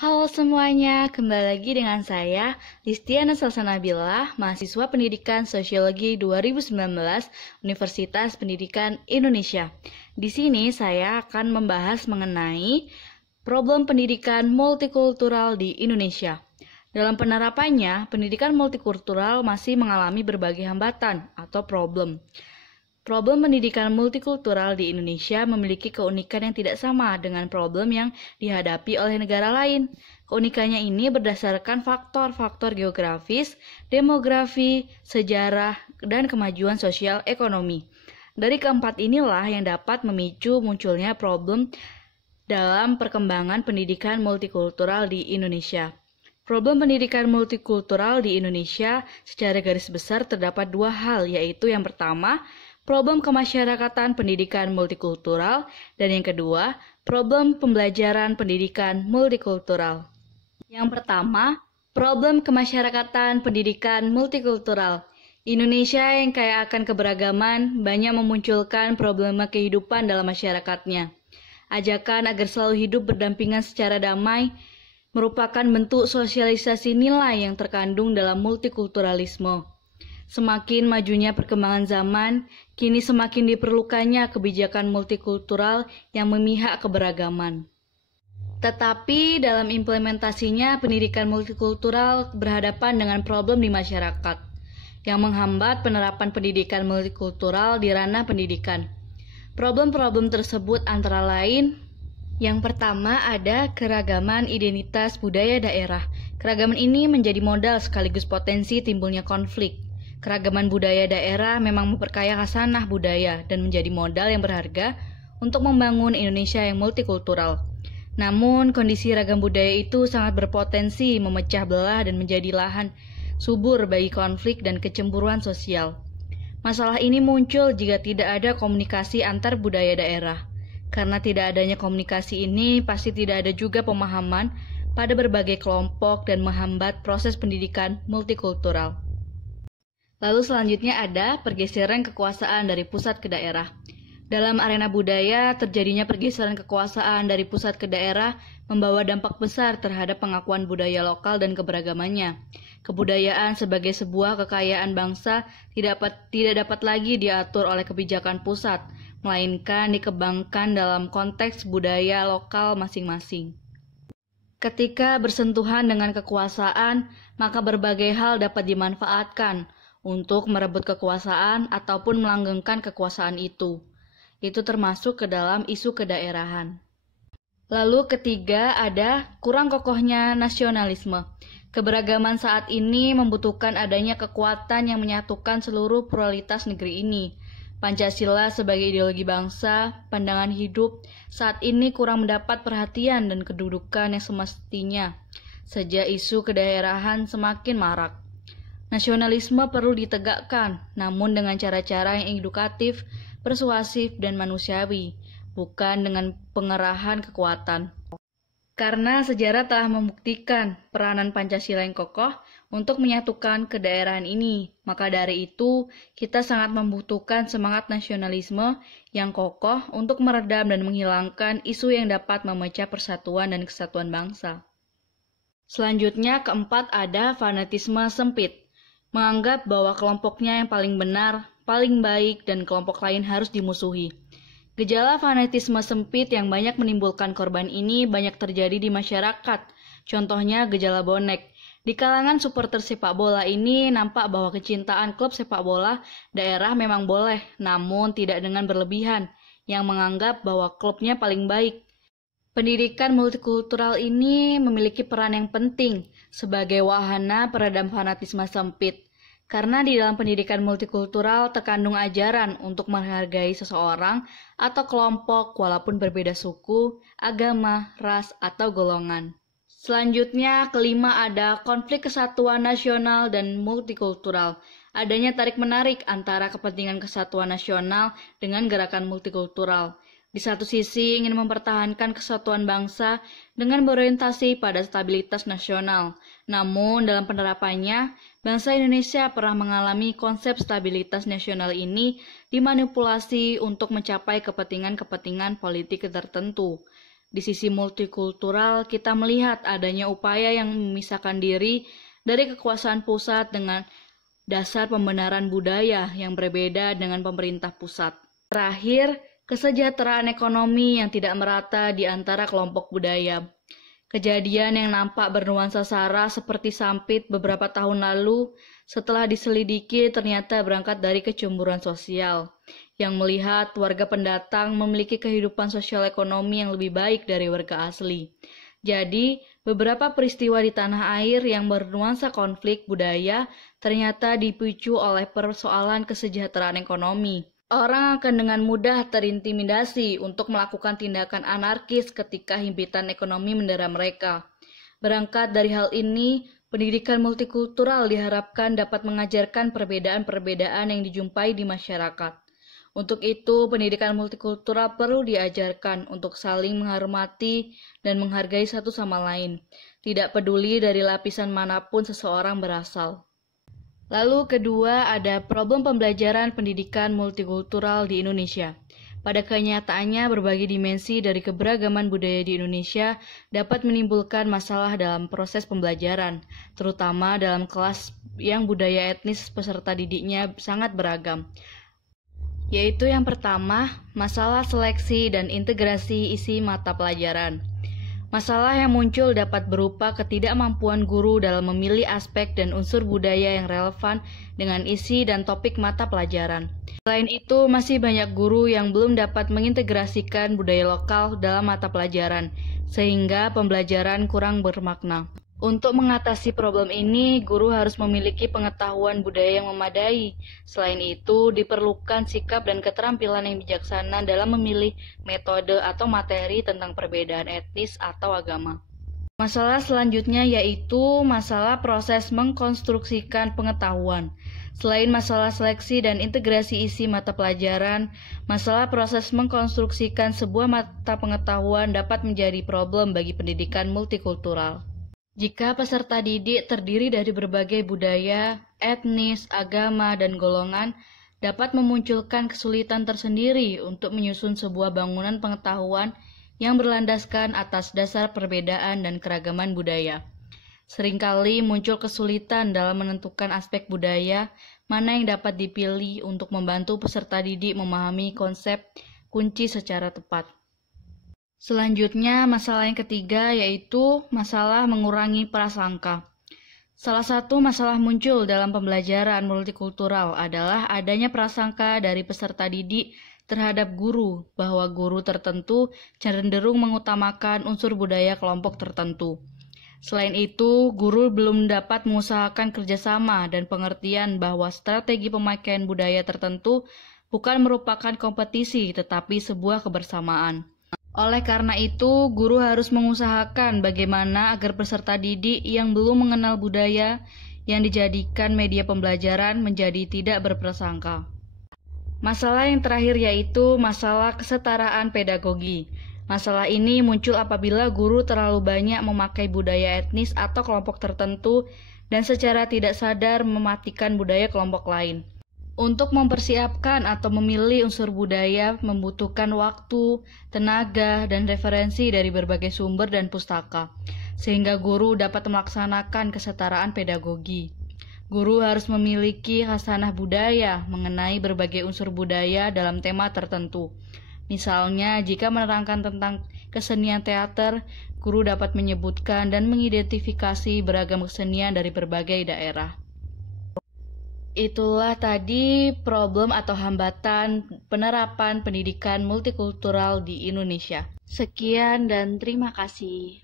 Halo semuanya, kembali lagi dengan saya, Listiana Salsanabilah, mahasiswa Pendidikan Sosiologi 2019, Universitas Pendidikan Indonesia. Di sini saya akan membahas mengenai problem pendidikan multikultural di Indonesia. Dalam penerapannya, pendidikan multikultural masih mengalami berbagai hambatan atau problem. Problem pendidikan multikultural di Indonesia memiliki keunikan yang tidak sama dengan problem yang dihadapi oleh negara lain. Keunikannya ini berdasarkan faktor-faktor geografis, demografi, sejarah, dan kemajuan sosial ekonomi. Dari keempat inilah yang dapat memicu munculnya problem dalam perkembangan pendidikan multikultural di Indonesia. Problem pendidikan multikultural di Indonesia secara garis besar terdapat dua hal, yaitu yang pertama, problem kemasyarakatan pendidikan multikultural, dan yang kedua, problem pembelajaran pendidikan multikultural. Yang pertama, problem kemasyarakatan pendidikan multikultural. Indonesia yang kaya akan keberagaman banyak memunculkan problema kehidupan dalam masyarakatnya. Ajakan agar selalu hidup berdampingan secara damai merupakan bentuk sosialisasi nilai yang terkandung dalam multikulturalisme. Semakin majunya perkembangan zaman, kini semakin diperlukannya kebijakan multikultural yang memihak keberagaman. Tetapi dalam implementasinya, pendidikan multikultural berhadapan dengan problem di masyarakat yang menghambat penerapan pendidikan multikultural di ranah pendidikan. Problem-problem tersebut antara lain, yang pertama ada keragaman identitas budaya daerah. Keragaman ini menjadi modal sekaligus potensi timbulnya konflik. Keragaman budaya daerah memang memperkaya khasanah budaya dan menjadi modal yang berharga untuk membangun Indonesia yang multikultural. Namun, kondisi ragam budaya itu sangat berpotensi memecah belah dan menjadi lahan subur bagi konflik dan kecemburuan sosial. Masalah ini muncul jika tidak ada komunikasi antar budaya daerah. Karena tidak adanya komunikasi ini, pasti tidak ada juga pemahaman pada berbagai kelompok dan menghambat proses pendidikan multikultural. Lalu selanjutnya ada pergeseran kekuasaan dari pusat ke daerah. Dalam arena budaya, terjadinya pergeseran kekuasaan dari pusat ke daerah membawa dampak besar terhadap pengakuan budaya lokal dan keberagamannya. Kebudayaan sebagai sebuah kekayaan bangsa tidak dapat lagi diatur oleh kebijakan pusat, melainkan dikembangkan dalam konteks budaya lokal masing-masing. Ketika bersentuhan dengan kekuasaan, maka berbagai hal dapat dimanfaatkan untuk merebut kekuasaan ataupun melanggengkan kekuasaan itu. Itu termasuk ke dalam isu kedaerahan. Lalu ketiga ada kurang kokohnya nasionalisme. Keberagaman saat ini membutuhkan adanya kekuatan yang menyatukan seluruh pluralitas negeri ini. Pancasila sebagai ideologi bangsa, pandangan hidup, saat ini kurang mendapat perhatian dan kedudukan yang semestinya, sejak isu kedaerahan semakin marak. Nasionalisme perlu ditegakkan, namun dengan cara-cara yang edukatif, persuasif, dan manusiawi, bukan dengan pengerahan kekuatan. Karena sejarah telah membuktikan peranan Pancasila yang kokoh untuk menyatukan kedaerahan ini, maka dari itu kita sangat membutuhkan semangat nasionalisme yang kokoh untuk meredam dan menghilangkan isu yang dapat memecah persatuan dan kesatuan bangsa. Selanjutnya keempat ada fanatisme sempit. Menganggap bahwa kelompoknya yang paling benar, paling baik, dan kelompok lain harus dimusuhi. Gejala fanatisme sempit yang banyak menimbulkan korban ini banyak terjadi di masyarakat. Contohnya gejala bonek. Di kalangan supporter sepak bola ini nampak bahwa kecintaan klub sepak bola daerah memang boleh, namun tidak dengan berlebihan, yang menganggap bahwa klubnya paling baik. Pendidikan multikultural ini memiliki peran yang penting sebagai wahana peredam fanatisme sempit. Karena di dalam pendidikan multikultural terkandung ajaran untuk menghargai seseorang atau kelompok walaupun berbeda suku, agama, ras, atau golongan. Selanjutnya, kelima ada konflik kesatuan nasional dan multikultural. Adanya tarik-menarik antara kepentingan kesatuan nasional dengan gerakan multikultural. Di satu sisi ingin mempertahankan kesatuan bangsa dengan berorientasi pada stabilitas nasional. Namun dalam penerapannya, bangsa Indonesia pernah mengalami konsep stabilitas nasional ini dimanipulasi untuk mencapai kepentingan-kepentingan politik tertentu. Di sisi multikultural, kita melihat adanya upaya yang memisahkan diri dari kekuasaan pusat dengan dasar pembenaran budaya yang berbeda dengan pemerintah pusat. Terakhir, kesejahteraan ekonomi yang tidak merata di antara kelompok budaya. Kejadian yang nampak bernuansa SARA seperti Sampit beberapa tahun lalu setelah diselidiki ternyata berangkat dari kecemburuan sosial yang melihat warga pendatang memiliki kehidupan sosial ekonomi yang lebih baik dari warga asli. Jadi, beberapa peristiwa di tanah air yang bernuansa konflik budaya ternyata dipicu oleh persoalan kesejahteraan ekonomi. Orang akan dengan mudah terintimidasi untuk melakukan tindakan anarkis ketika himpitan ekonomi mendera mereka. Berangkat dari hal ini, pendidikan multikultural diharapkan dapat mengajarkan perbedaan-perbedaan yang dijumpai di masyarakat. Untuk itu, pendidikan multikultural perlu diajarkan untuk saling menghormati dan menghargai satu sama lain, tidak peduli dari lapisan manapun seseorang berasal. Lalu kedua, ada problem pembelajaran pendidikan multikultural di Indonesia. Pada kenyataannya, berbagai dimensi dari keberagaman budaya di Indonesia dapat menimbulkan masalah dalam proses pembelajaran, terutama dalam kelas yang budaya etnis peserta didiknya sangat beragam. Yaitu yang pertama, masalah seleksi dan integrasi isi mata pelajaran. Masalah yang muncul dapat berupa ketidakmampuan guru dalam memilih aspek dan unsur budaya yang relevan dengan isi dan topik mata pelajaran. Selain itu, masih banyak guru yang belum dapat mengintegrasikan budaya lokal dalam mata pelajaran, sehingga pembelajaran kurang bermakna. Untuk mengatasi problem ini, guru harus memiliki pengetahuan budaya yang memadai. Selain itu, diperlukan sikap dan keterampilan yang bijaksana dalam memilih metode atau materi tentang perbedaan etnis atau agama. Masalah selanjutnya yaitu masalah proses mengkonstruksikan pengetahuan. Selain masalah seleksi dan integrasi isi mata pelajaran, masalah proses mengkonstruksikan sebuah mata pengetahuan dapat menjadi problem bagi pendidikan multikultural. Jika peserta didik terdiri dari berbagai budaya, etnis, agama, dan golongan, dapat memunculkan kesulitan tersendiri untuk menyusun sebuah bangunan pengetahuan yang berlandaskan atas dasar perbedaan dan keragaman budaya. Seringkali muncul kesulitan dalam menentukan aspek budaya mana yang dapat dipilih untuk membantu peserta didik memahami konsep kunci secara tepat. Selanjutnya, masalah yang ketiga yaitu masalah mengurangi prasangka. Salah satu masalah muncul dalam pembelajaran multikultural adalah adanya prasangka dari peserta didik terhadap guru bahwa guru tertentu cenderung mengutamakan unsur budaya kelompok tertentu. Selain itu, guru belum dapat mengusahakan kerjasama dan pengertian bahwa strategi pemakaian budaya tertentu bukan merupakan kompetisi tetapi sebuah kebersamaan. Oleh karena itu, guru harus mengusahakan bagaimana agar peserta didik yang belum mengenal budaya yang dijadikan media pembelajaran menjadi tidak berprasangka. Masalah yang terakhir yaitu masalah kesetaraan pedagogi. Masalah ini muncul apabila guru terlalu banyak memakai budaya etnis atau kelompok tertentu dan secara tidak sadar mematikan budaya kelompok lain. Untuk mempersiapkan atau memilih unsur budaya membutuhkan waktu, tenaga, dan referensi dari berbagai sumber dan pustaka, sehingga guru dapat melaksanakan kesetaraan pedagogi. Guru harus memiliki khasanah budaya mengenai berbagai unsur budaya dalam tema tertentu. Misalnya, jika menerangkan tentang kesenian teater, guru dapat menyebutkan dan mengidentifikasi beragam kesenian dari berbagai daerah. Itulah tadi problem atau hambatan penerapan pendidikan multikultural di Indonesia. Sekian dan terima kasih.